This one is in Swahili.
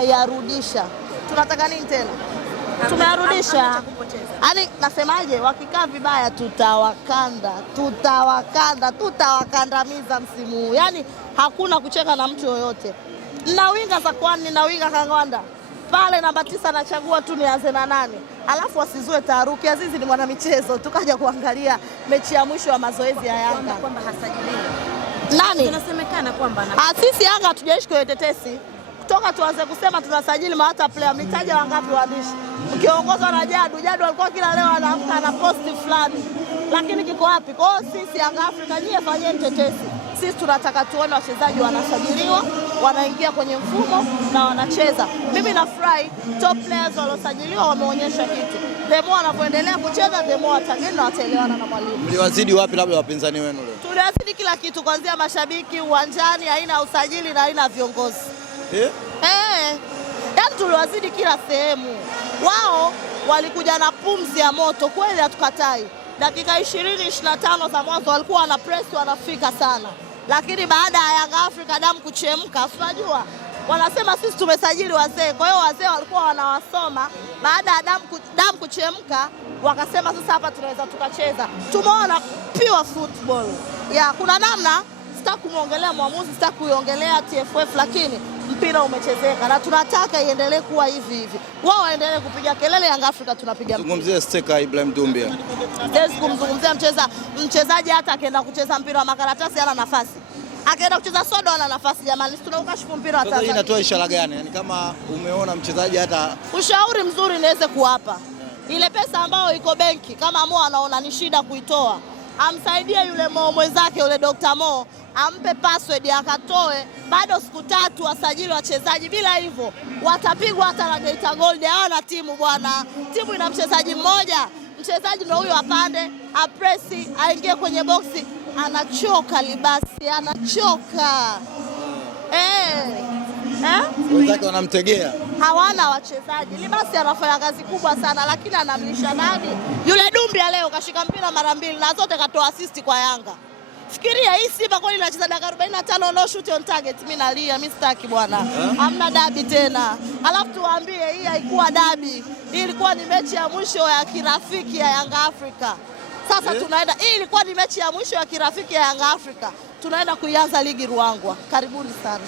tutayarudisha. Tunataka nini tena? Tumearudisha. Yaani nasemaje, wakikaa vibaya tutawakandamiza msimu huu. Yaani hakuna kucheka na mtu yoyote. Na winga za kwani na winga Kangwanda. Pale namba 9 anachagua tu nianze na nani. Alafu wasizue taharuki. Azizi ni mwana michezo. Tukaja kuangalia mechi ya mwisho wa mazoezi ya Yanga. Kwamba hasajiliwi. Nani? Tunasemekana kwamba sisi Yanga hatujaishi kwenye tetesi. Kutoka tuanze kusema tunasajili hata player mitaja wangapi waandishi. Ukiongozwa na Jadu alikuwa kila leo anaamka na posti fulani. Lakini kiko wapi? Kwa hiyo sisi Yanga Afrika nyie fanyeni tetesi. Sisi tunataka tuone wachezaji wanasajiliwa, wanaingia kwenye mfumo na wanacheza. Mimi nafurahi top players waliosajiliwa wameonyesha kitu. Demo wanapoendelea kucheza demo watagenda wataelewana na mwalimu. Mliwazidi wapi labda wapinzani wenu leo? Tuliwazidi kila kitu kuanzia mashabiki, uwanjani, aina ya usajili na aina ya viongozi. Yaani tuliwazidi kila sehemu. Wao walikuja na pumzi ya moto, kweli hatukatai. Dakika 20-25 za mwanzo walikuwa wana press wanafika sana. Lakini baada ya Yanga Afrika damu kuchemka, unajua wanasema sisi tumesajili wazee. Kwa hiyo wazee walikuwa wanawasoma. Baada ya damu kuchemka wakasema sasa hapa tunaweza tukacheza. Tumeona pure football. Kuna namna sitaki kumuongelea mwamuzi, sitaki kuiongelea TFF, lakini mpira umechezeka na tunataka iendelee kuwa hivi hivi. Wao waendelee kupiga kelele, Yanga Afrika tunapiga. Zungumzia steka Ibrahim Dumbia. Siwezi kumzungumzia mchezaji hata akienda kucheza mpira wa makaratasi hana nafasi. Akienda kucheza sodo hana nafasi jamani. Tunaukashifu mpira wa Tanzania. Sasa inatoa ishara gani? Yaani kama umeona mchezaji hata ushauri mzuri niweze kuwapa. Ile pesa ambayo iko benki kama Mo anaona ni shida kuitoa, amsaidie yule Mo mwenzake yule Dr. Mo, ampe password akatoe, bado siku 3 wasajili wachezaji. Bila hivyo watapigwa hata na Geita Gold. Hawana timu bwana. Timu ina mchezaji mmoja. Mchezaji ndio huyo apande, apresi, aingie kwenye boksi, anachoka Libasi, anachoka. wenzake wanamtegea. Hawana wachezaji. Libasi anafanya kazi kubwa sana, lakini anamlisha nani? Yule Dumbia leo kashika mpira mara 2 na zote katoa assist kwa Yanga. Fikiria hii Simba kwani inacheza dakika 45 no shoot on target. Mimi nalia, mimi sitaki bwana. Hamna dabi tena. Alafu tuwaambie hii haikuwa dabi. Hii ilikuwa ni mechi ya mwisho ya kirafiki ya Yanga Afrika. Sasa tunaenda, hii ilikuwa ni mechi ya mwisho ya kirafiki ya Yanga Afrika. Tunaenda kuianza ligi Ruangwa. Karibuni sana.